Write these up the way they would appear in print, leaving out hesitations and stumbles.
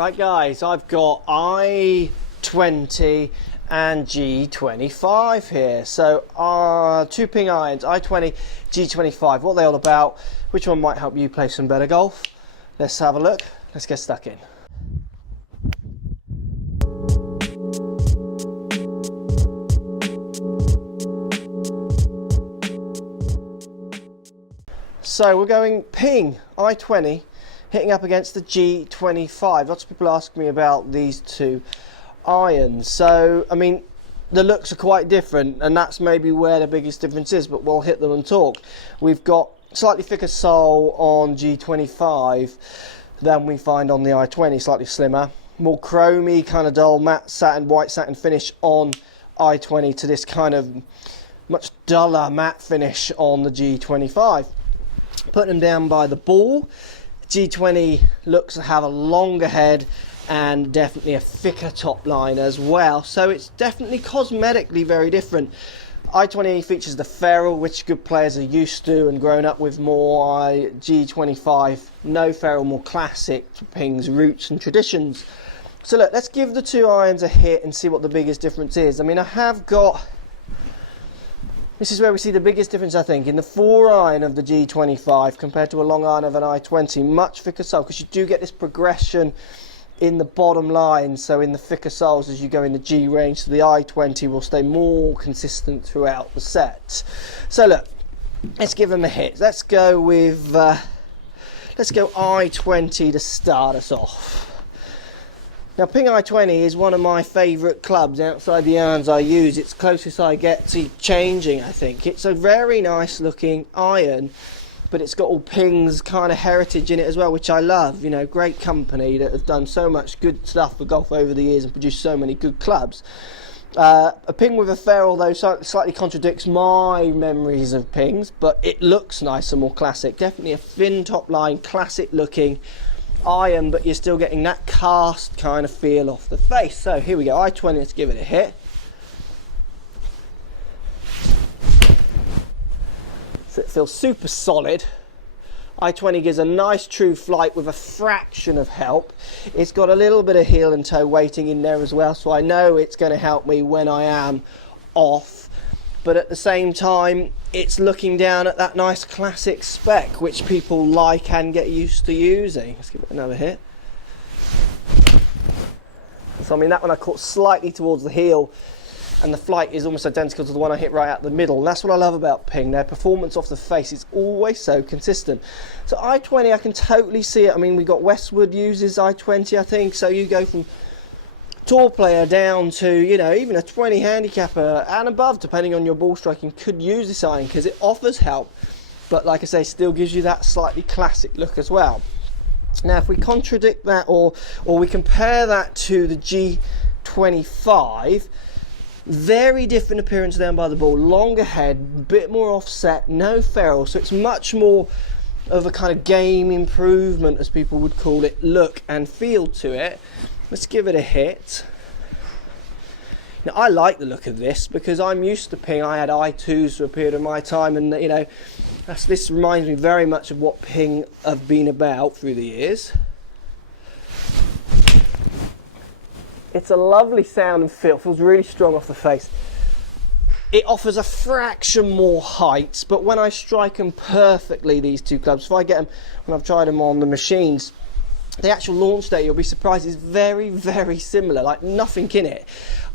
Right guys, I've got i20 and G25 here. So two Ping irons, i20, G25. What are they all about? Which one might help you play some better golf? Let's have a look. Let's get stuck in. So we're going Ping i20 hitting up against the G25. Lots of people ask me about these two irons. So, I mean, the looks are quite different, and that's maybe where the biggest difference is, but we'll hit them and talk. We've got slightly thicker sole on G25 than we find on the i20, slightly slimmer. More chromy, kind of dull matte satin, white satin finish on i20 to this kind of much duller matte finish on the G25. Putting them down by the ball, G20 looks to have a longer head and definitely a thicker top line as well, so it's definitely cosmetically very different. i20 features the ferrule, which good players are used to and grown up with more. G25 no ferrule, more classic to Ping's roots and traditions. So look, let's give the two irons a hit and see what the biggest difference is. I mean, I have got, this is where we see the biggest difference, I think, in the 4 iron of the G25 compared to a long iron of an i20. Much thicker sole, because you do get this progression in the bottom line. So in the thicker soles as you go in the G range, so the i20 will stay more consistent throughout the set. So look, let's give them a hit. Let's go with i20 to start us off. Now, Ping i20 is one of my favourite clubs outside the irons I use. It's closest I get to changing, I think. It's a very nice looking iron, but it's got all Ping's kind of heritage in it as well, which I love. You know, great company that have done so much good stuff for golf over the years and produced so many good clubs. A Ping with a ferrule, though, slightly contradicts my memories of Ping's, but it looks nice and more classic. Definitely a thin top line, classic looking iron, but you're still getting that cast kind of feel off the face. So here we go, i20, let's give it a hit. So it feels super solid. i20 gives a nice true flight with a fraction of help. It's got a little bit of heel and toe weighting in there as well, so I know it's going to help me when I am off, but at the same time it's looking down at that nice classic spec which people like and get used to using. Let's give it another hit. So I mean, that one I caught slightly towards the heel, and the flight is almost identical to the one I hit right out the middle. And that's what I love about Ping. Their performance off the face is always so consistent. So i20, I can totally see it. I mean, we got Westwood uses i20, I think, so you go from tour player down to, you know, even a 20 handicapper and above, depending on your ball striking, could use this iron because it offers help, but like I say, still gives you that slightly classic look as well. Now, if we contradict that or we compare that to the G25, very different appearance down by the ball, longer head, bit more offset, no ferrule, so it's much more of a kind of game improvement, as people would call it, look and feel to it. Let's give it a hit. Now, I like the look of this because I'm used to Ping. I had i2s for a period of my time, and you know, this reminds me very much of what Ping have been about through the years. It's a lovely sound and feel. Feels really strong off the face. It offers a fraction more height, but when I strike them perfectly, these two clubs, if I get them, when I've tried them on the machines, the actual launch date, you'll be surprised, is very, very similar, like nothing in it.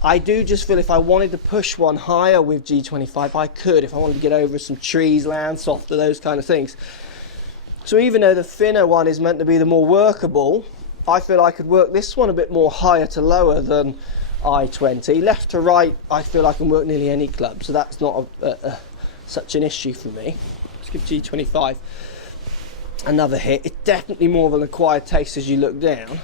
I do just feel if I wanted to push one higher with G25, I could, if I wanted to get over some trees, land softer, those kind of things. So even though the thinner one is meant to be the more workable, I feel I could work this one a bit more higher to lower than i20. Left to right, I feel I can work nearly any club, so that's not such an issue for me. Let's give G25 another hit. It's definitely more of an acquired taste as you look down,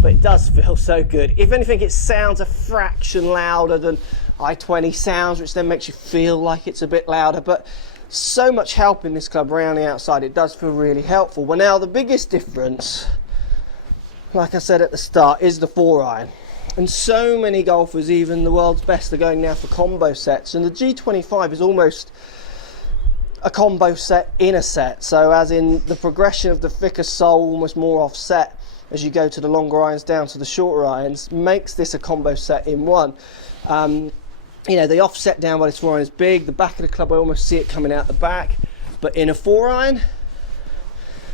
but it does feel so good. If anything, it sounds a fraction louder than i20 sounds, which then makes you feel like it's a bit louder, but so much help in this club around the outside, it does feel really helpful. Well, now the biggest difference, like I said at the start, is the 4 iron. And so many golfers, even the world's best, are going now for combo sets, and the G25 is almost a combo set in a set. So as in the progression of the thicker sole, almost more offset as you go to the longer irons down to the shorter irons, makes this a combo set in one. You know, the offset down by this 4 iron is big. The back of the club, I almost see it coming out the back. But in a 4 iron,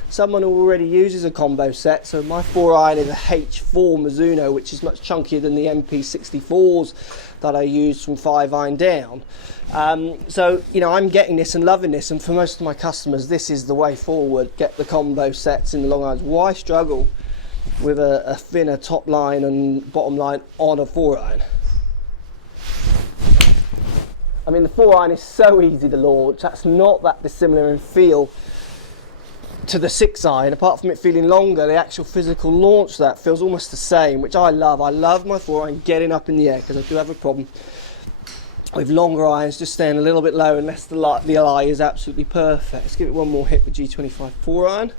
someone who already uses a combo set, so my 4 iron is a H4 Mizuno, which is much chunkier than the MP64s that I use from 5 iron down. So, you know, I'm getting this and loving this, and for most of my customers, this is the way forward. Get the combo sets in the long irons. Why struggle with a thinner top line and bottom line on a 4 iron? I mean, the 4 iron is so easy to launch. That's not that dissimilar in feel to the 6 iron. Apart from it feeling longer, the actual physical launch of that feels almost the same, which I love. I love my 4 iron getting up in the air, because I do have a problem with longer irons just staying a little bit low unless the lie is absolutely perfect. Let's give it one more hit with G25 4 iron.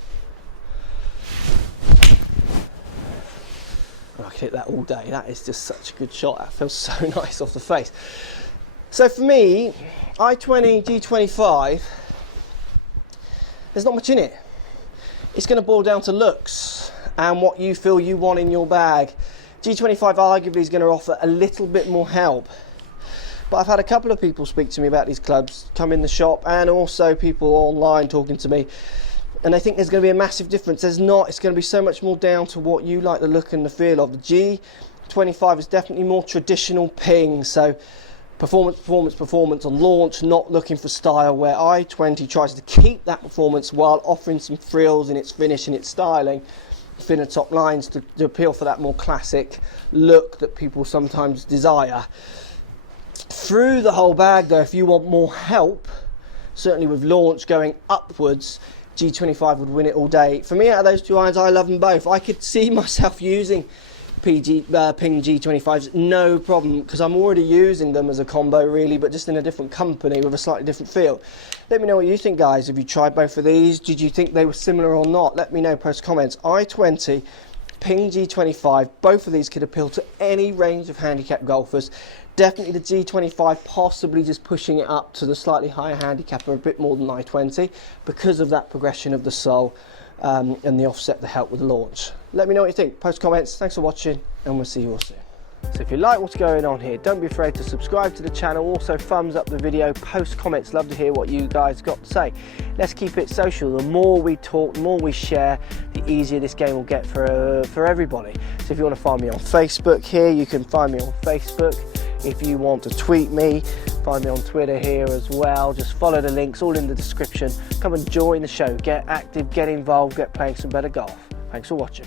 Oh, I could hit that all day. That is just such a good shot. That feels so nice off the face. So for me, i20 G25, there's not much in it. It's going to boil down to looks and what you feel you want in your bag. G25 arguably is going to offer a little bit more help. But I've had a couple of people speak to me about these clubs, come in the shop, and also people online talking to me, and they think there's going to be a massive difference. There's not. It's going to be so much more down to what you like the look and the feel of. The G25 is definitely more traditional Ping, so performance on launch, not looking for style, where i20 tries to keep that performance while offering some frills in its finish and its styling, thinner top lines to appeal for that more classic look that people sometimes desire. Through the whole bag though, if you want more help, certainly with launch going upwards, G25 would win it all day. For me, out of those 2 irons, I love them both. I could see myself using Ping G25s, no problem, because I'm already using them as a combo really, but just in a different company with a slightly different feel. Let me know what you think, guys. Have you tried both of these? Did you think they were similar or not? Let me know, post comments. i20, Ping G25, both of these could appeal to any range of handicap golfers. Definitely the G25 possibly just pushing it up to the slightly higher handicapper, a bit more than i20, because of that progression of the sole and the offset to help with the launch. Let me know what you think. Post comments. Thanks for watching, and we'll see you all soon. So if you like what's going on here, don't be afraid to subscribe to the channel. Also thumbs up the video, post comments. Love to hear what you guys got to say. Let's keep it social. The more we talk, the more we share, the easier this game will get for everybody. So if you want to find me on Facebook here, you can find me on Facebook. If you want to tweet me, find me on Twitter here as well. Just follow the links, all in the description. Come and join the show. Get active, get involved, get playing some better golf. Thanks for watching.